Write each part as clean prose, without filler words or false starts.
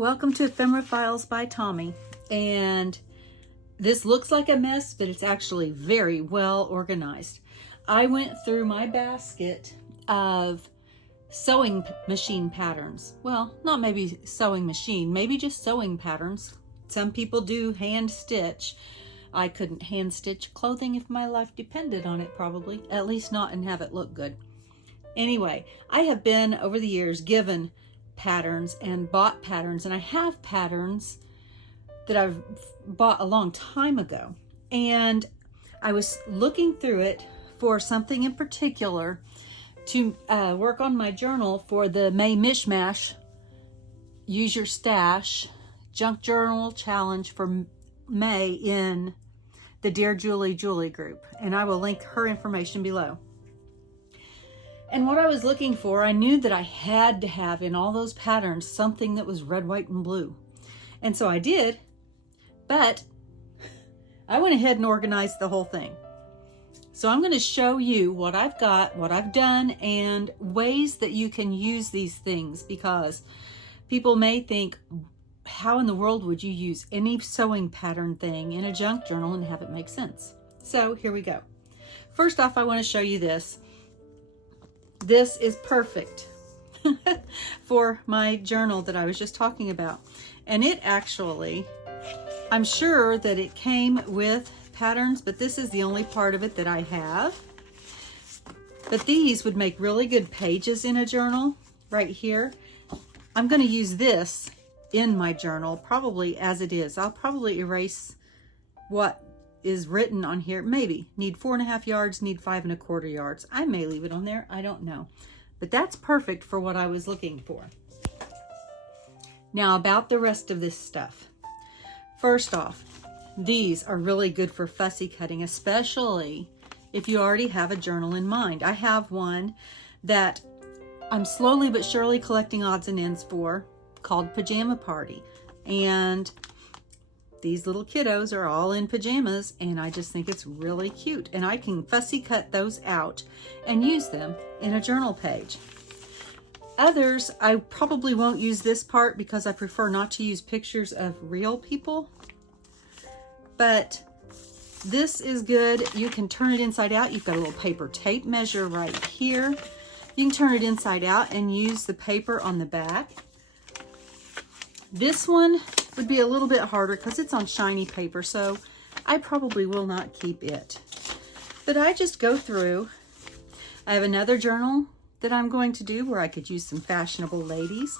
welcome to Ephemera Files by Tommy. And this looks like a mess, but it's actually very well organized. I went through my basket of sewing machine patterns. Well, not maybe sewing machine, maybe just sewing patterns. Some people do hand stitch. I couldn't hand stitch clothing if my life depended on it, probably. At least not and have it look good. Anyway, I have been over the years given patterns and bought patterns, and I have patterns that I've bought a long time ago, and I was looking through it for something in particular to work on my journal for the May Mishmash Use Your Stash Junk Journal Challenge for May in the Dear Julie group, and I will link her information below. And what I was looking for, I knew that I had to have in all those patterns something that was red, white, and blue. And so I did, but I went ahead and organized the whole thing. So I'm going to show you what I've got, what I've done, and ways that you can use these things, because people may think, how in the world would you use any sewing pattern thing in a junk journal and have it make sense? So here we go. First off, I want to show you this. This is perfect for my journal that I was just talking about. And it actually, I'm sure that it came with patterns, but this is the only part of it that I have. But these would make really good pages in a journal right here. I'm going to use this in my journal probably as it is. I'll probably erase what is written on here. Maybe need 4.5 yards, need 5 1/4 yards. I may leave it on there, I don't know, but that's perfect for what I was looking for. Now about the rest of this stuff. First off, these are really good for fussy cutting, especially if you already have a journal in mind. I have one that I'm slowly but surely collecting odds and ends for, called Pajama Party, and these little kiddos are all in pajamas, and I just think it's really cute. And I can fussy cut those out and use them in a journal page. Others, I probably won't use this part because I prefer not to use pictures of real people. But this is good. You can turn it inside out. You've got a little paper tape measure right here. You can turn it inside out and use the paper on the back. This one would be a little bit harder because it's on shiny paper, so I probably will not keep it. But I just go through. I have another journal that I'm going to do where I could use some fashionable ladies.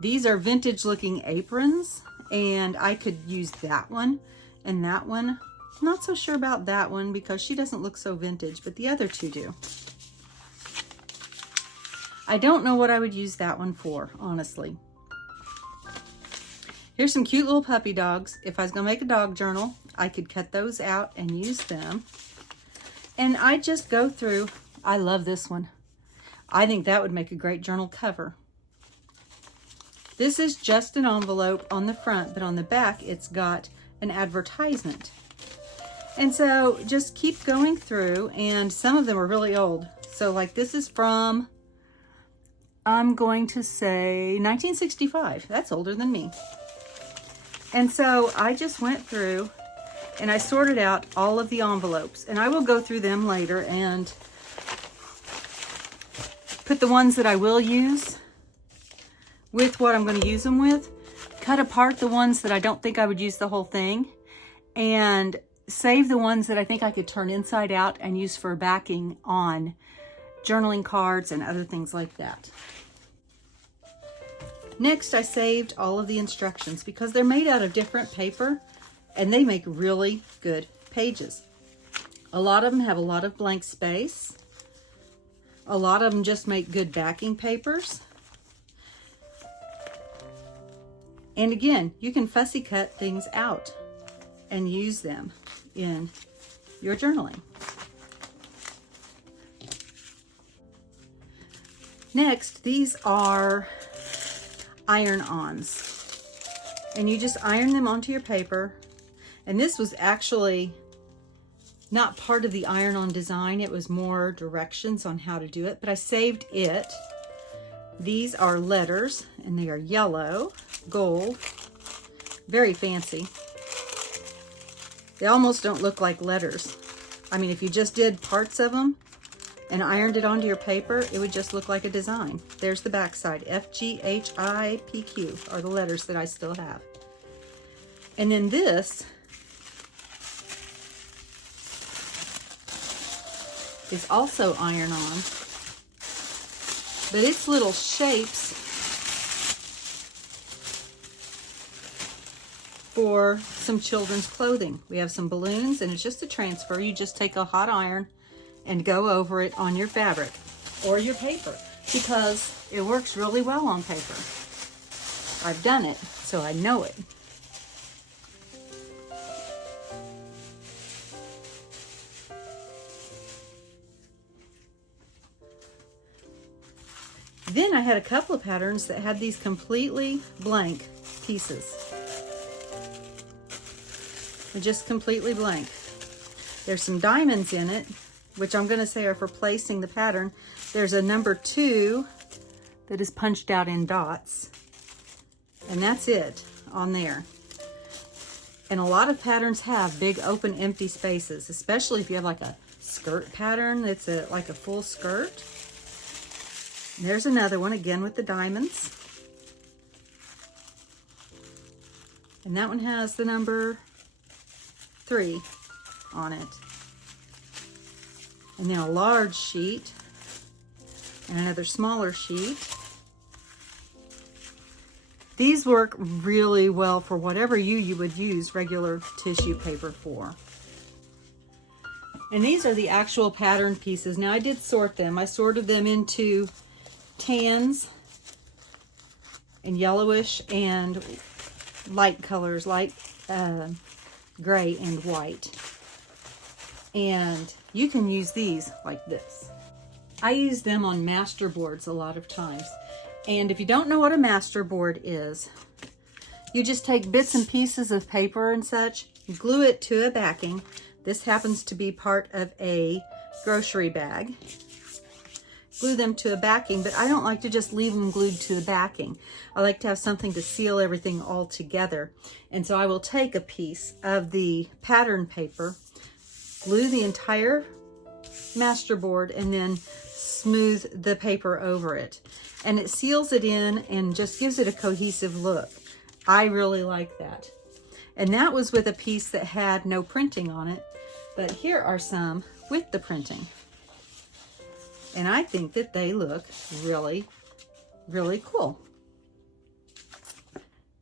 These are vintage looking aprons, and I could use that one and that one. Not so sure about that one because she doesn't look so vintage, but the other two do. I don't know what I would use that one for, honestly. Here's some cute little puppy dogs. If I was gonna make a dog journal, I could cut those out and use them. And I just go through. I love this one. I think that would make a great journal cover. This is just an envelope on the front, but on the back it's got an advertisement. And so just keep going through, and some of them are really old. So like this is from, I'm going to say 1965. That's older than me. And so I just went through and I sorted out all of the envelopes, and I will go through them later and put the ones that I will use with what I'm going to use them with, cut apart the ones that I don't think I would use the whole thing, and save the ones that I think I could turn inside out and use for backing on journaling cards and other things like that. Next, I saved all of the instructions because they're made out of different paper and they make really good pages. A lot of them have a lot of blank space. A lot of them just make good backing papers. And again, you can fussy cut things out and use them in your journaling. Next, these are iron-ons, and you just iron them onto your paper. And this was actually not part of the iron-on design, it was more directions on how to do it, but I saved it These are letters, and they are yellow, gold, very fancy. They almost don't look like letters. I mean, if you just did parts of them and ironed it onto your paper, it would just look like a design. There's the back side. F, G, H, I, P, Q are the letters that I still have. And then this is also iron-on, but it's little shapes for some children's clothing. We have some balloons, and it's just a transfer. You just take a hot iron and go over it on your fabric or your paper, because it works really well on paper. I've done it, so I know it. Then I had a couple of patterns that had these completely blank pieces. They're just completely blank. There's some diamonds in it, which I'm going to say are for placing the pattern. There's a number 2 that is punched out in dots, and that's it on there. And a lot of patterns have big open empty spaces, especially if you have like a skirt pattern that's like a full skirt. There's another one, again with the diamonds. And that one has the number 3 on it. And then a large sheet and another smaller sheet. These work really well for whatever you would use regular tissue paper for. And these are the actual pattern pieces. Now I did sort them. I sorted them into tans and yellowish and light colors, light gray and white. And you can use these like this. I use them on master boards a lot of times. And if you don't know what a master board is, you just take bits and pieces of paper and such, glue it to a backing. This happens to be part of a grocery bag. Glue them to a backing, but I don't like to just leave them glued to the backing. I like to have something to seal everything all together. And so I will take a piece of the pattern paper, glue the entire master board, and then smooth the paper over it. And it seals it in and just gives it a cohesive look. I really like that. And that was with a piece that had no printing on it, but here are some with the printing. And I think that they look really, really cool.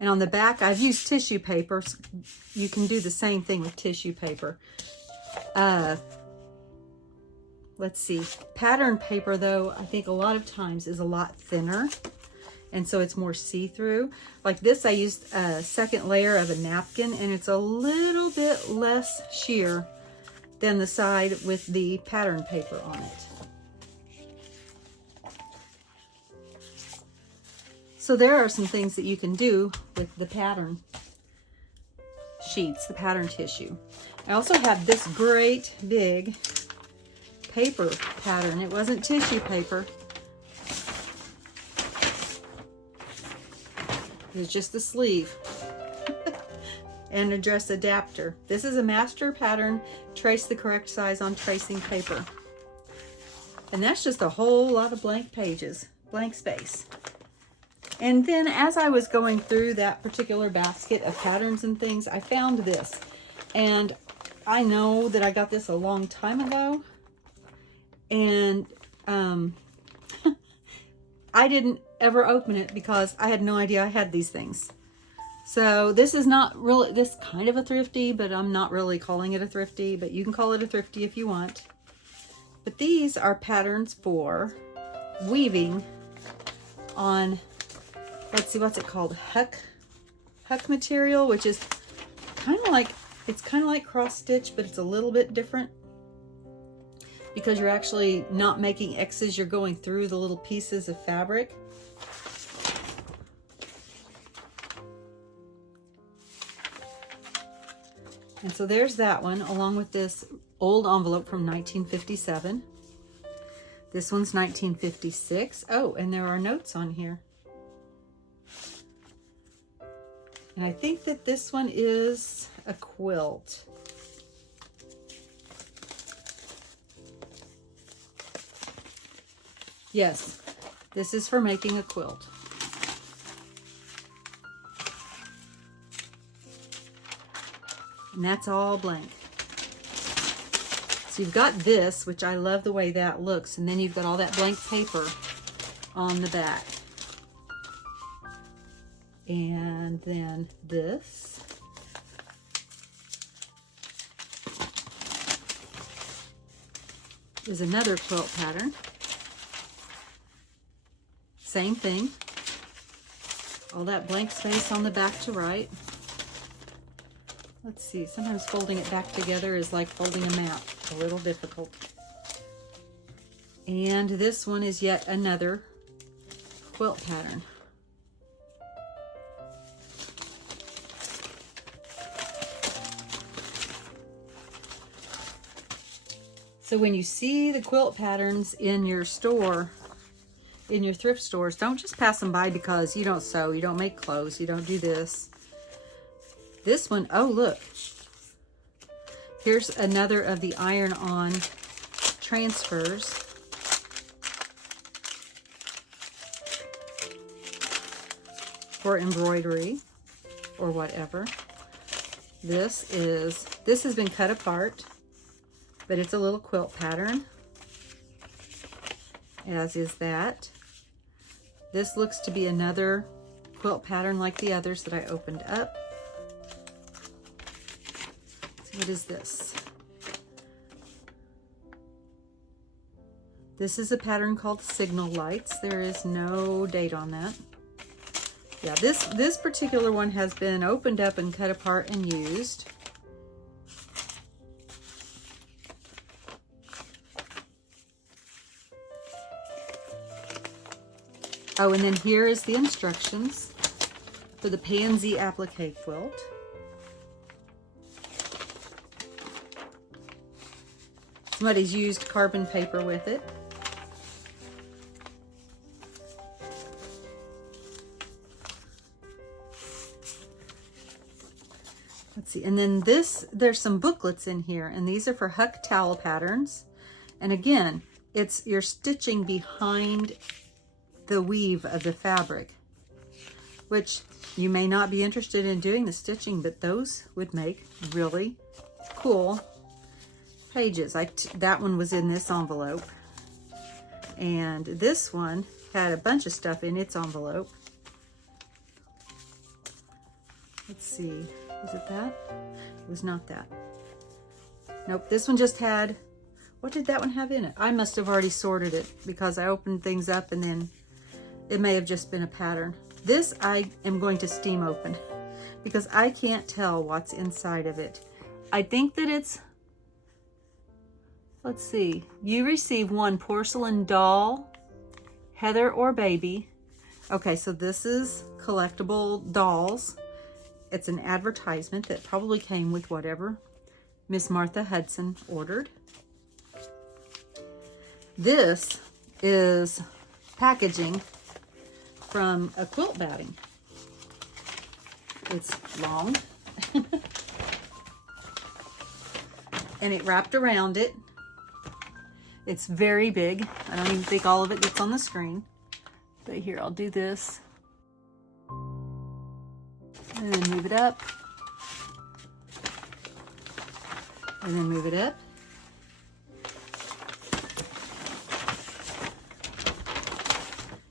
And on the back, I've used tissue paper. You can do the same thing with tissue paper. Let's see. Pattern paper, though, I think a lot of times is a lot thinner. And so it's more see-through. Like this, I used a second layer of a napkin, and it's a little bit less sheer than the side with the pattern paper on it. So there are some things that you can do with the pattern sheets, the pattern tissue. I also have this great big paper pattern. It wasn't tissue paper. It was just the sleeve and a dress adapter. This is a master pattern. Trace the correct size on tracing paper. And that's just a whole lot of blank pages, blank space. And then as I was going through that particular basket of patterns and things, I found this. And I know that I got this a long time ago. And I didn't ever open it because I had no idea I had these things. So this is not really, this kind of a thrifty, but I'm not really calling it a thrifty, but you can call it a thrifty if you want. But these are patterns for weaving on, let's see, what's it called? Huck material, which is kind of like, it's kind of like cross stitch, but it's a little bit different because you're actually not making X's, you're going through the little pieces of fabric. And so there's that one, along with this old envelope from 1957. This one's 1956. Oh, and there are notes on here. And I think that this one is a quilt. Yes, this is for making a quilt. And that's all blank. So you've got this, which I love the way that looks, and then you've got all that blank paper on the back. And then this. Is another quilt pattern. Same thing. All that blank space on the back to write. Let's see, sometimes folding it back together is like folding a map, a little difficult. And this one is yet another quilt pattern. So when you see the quilt patterns in your store, in your thrift stores, don't just pass them by because you don't sew, you don't make clothes, you don't do this. This one, oh look, here's another of the iron-on transfers. For embroidery or whatever. This has been cut apart, but it's a little quilt pattern, as is that. This looks to be another quilt pattern like the others that I opened up. What is this? This is a pattern called Signal Lights. There is no date on that. Yeah, this particular one has been opened up and cut apart and used. Oh, and then here is the instructions for the Pansy applique quilt. Somebody's used carbon paper with it. Let's see, and then there's some booklets in here, and these are for Huck towel patterns. And again, you're stitching behind the weave of the fabric, which you may not be interested in doing the stitching, but those would make really cool pages. That one was in this envelope, and this one had a bunch of stuff in its envelope. Let's see, was it that? It was not that. Nope, this one just had, what did that one have in it? I must have already sorted it because I opened things up and then it may have just been a pattern. This I am going to steam open because I can't tell what's inside of it. I think that it's, let's see, you receive one porcelain doll, Heather or baby. Okay, so this is collectible dolls. It's an advertisement that probably came with whatever Miss Martha Hudson ordered. This is packaging from a quilt batting. It's long. And it wrapped around it. It's very big. I don't even think all of it gets on the screen. But here, I'll do this. And then move it up. And then move it up.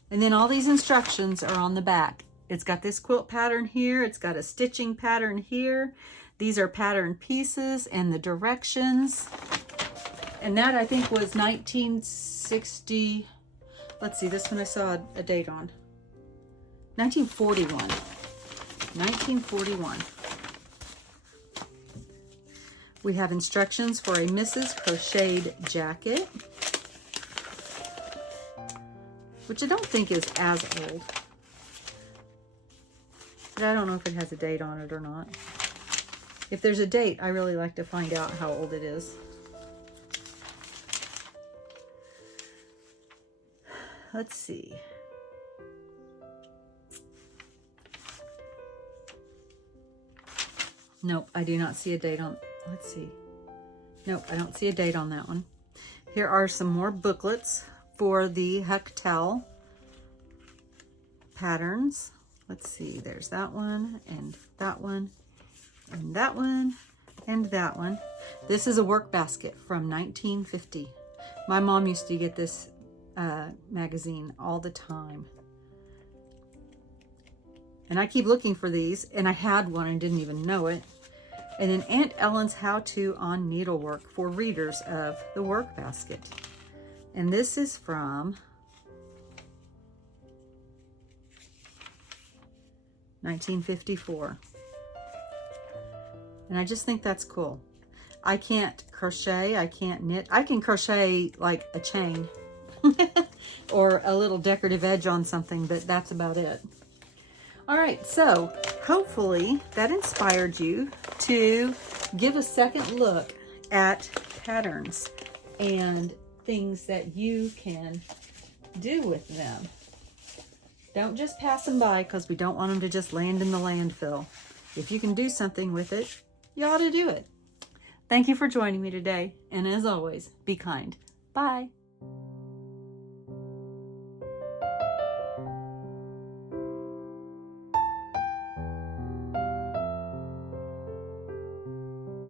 And then all these instructions are on the back. It's got this quilt pattern here. It's got a stitching pattern here. These are pattern pieces and the directions. And that I think was 1960. Let's see, this one I saw a date on. 1941. 1941. We have instructions for a Mrs. Crocheted jacket, which I don't think is as old. But I don't know if it has a date on it or not. If there's a date, I really like to find out how old it is. let's see. Nope, I do not see a date on, let's see. Nope, I don't see a date on that one. Here are some more booklets for the Hucktail patterns. Let's see, there's that one, and that one, and that one, and that one. This is a work basket from 1950. My mom used to get this magazine all the time. And I keep looking for these, and I had one and didn't even know it. And then Aunt Ellen's How-To on Needlework for readers of the work basket. And this is from 1954. And I just think that's cool. I can't crochet, I can't knit. I can crochet like a chain or a little decorative edge on something, but that's about it. All right, so hopefully that inspired you to give a second look at patterns and things that you can do with them. Don't just pass them by, because we don't want them to just land in the landfill. If you can do something with it, you ought to do it. Thank you for joining me today, and as always, be kind. Bye.